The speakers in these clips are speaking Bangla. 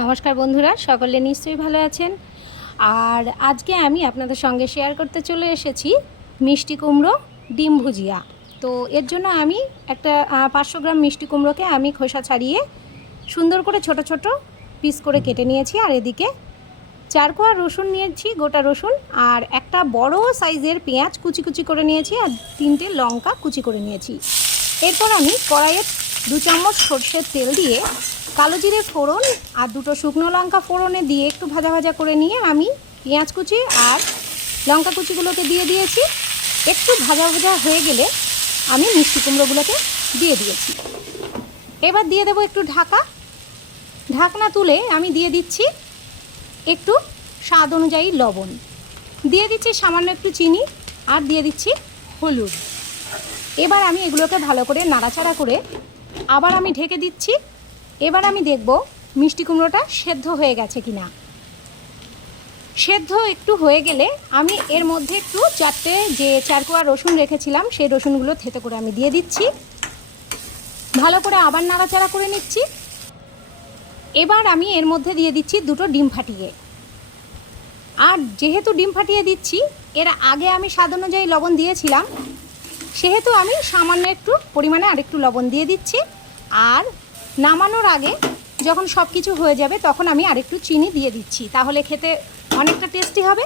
নমস্কার বন্ধুরা, সকলে নিশ্চয়ই ভালো আছেন। আর আজকে আমি আপনাদের সঙ্গে শেয়ার করতে চলে এসেছি মিষ্টি কুমড়ো ডিম ভুজিয়া। তো এর জন্য আমি একটা পাঁচশো গ্রাম মিষ্টি কুমড়োকে আমি খোসা ছাড়িয়ে সুন্দর করে ছোট ছোট পিস করে কেটে নিয়েছি। আর এদিকে চার কোয়া রসুন নিয়েছি, গোটা রসুন, আর একটা বড় সাইজের পেঁয়াজ কুচি কুচি করে নিয়েছি, আর তিনটে লঙ্কা কুচি করে নিয়েছি। এরপর আমি কড়াইয়ে দু চামচ সর্ষের তেল দিয়ে কালো জিরে ফোড়ন আর দুটো শুকনো লঙ্কা ফোড়নে দিয়ে একটু ভাজা ভাজা করে নিয়ে আমি পেঁয়াজ কুচি আর লঙ্কা কুচিগুলোকে দিয়ে দিয়েছি। একটু ভাজা ভাজা হয়ে গেলে আমি মিষ্টি কুমড়োগুলোকে দিয়ে দিয়েছি। এবার দিয়ে দেবো একটু ঢাকা। ঢাকনা তুলে আমি দিয়ে দিচ্ছি একটু স্বাদ অনুযায়ী লবণ। দিয়ে দিচ্ছি সামান্য একটু চিনি আর দিয়ে দিচ্ছি হলুদ। এবার আমি এগুলোকে ভালো করে নাড়াচাড়া করে আবার আমি ঢেকে দিচ্ছি এবার আমি দেখব মিষ্টি কুমড়োটা সেদ্ধ হয়ে গেছে কি না সেদ্ধ একটু হয়ে গেলে আমি এর মধ্যে একটু চারটে যে চারকোয়া রসুন রেখেছিলাম, সেই রসুনগুলো থেতে করে আমি দিয়ে দিচ্ছি। ভালো করে আবার নাড়াচাড়া করে নিচ্ছি। এবার আমি এর মধ্যে দিয়ে দিচ্ছি দুটো ডিম ফাটিয়ে। আর যেহেতু ডিম ফাটিয়ে দিচ্ছি, এর আগে আমি স্বাদ অনুযায়ী লবণ দিয়েছিলাম, সেহেতু আমি সামান্য একটু পরিমাণে আরেকটু লবণ দিয়ে দিচ্ছি। আর নামানোর আগে যখন সব কিছু হয়ে যাবে, তখন আমি আরেকটু চিনি দিয়ে দিচ্ছি। তাহলে খেতে অনেকটা টেস্টি হবে।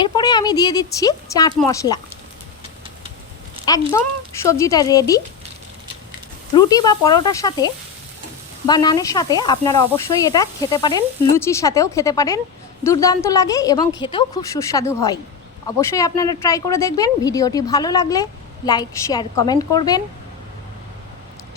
এরপরে আমি দিয়ে দিচ্ছি চাট মশলা। একদম সবজিটা রেডি রুটি বা পরোটার সাথে বা নানের সাথে আপনারা অবশ্যই এটা খেতে পারেন, লুচির সাথেও খেতে পারেন। দুর্দান্ত লাগে এবং খেতেও খুব সুস্বাদু হয়। অবশ্যই আপনারা ট্রাই করে দেখবেন। ভিডিওটি ভালো লাগলে লাইক শেয়ার কমেন্ট করবেন।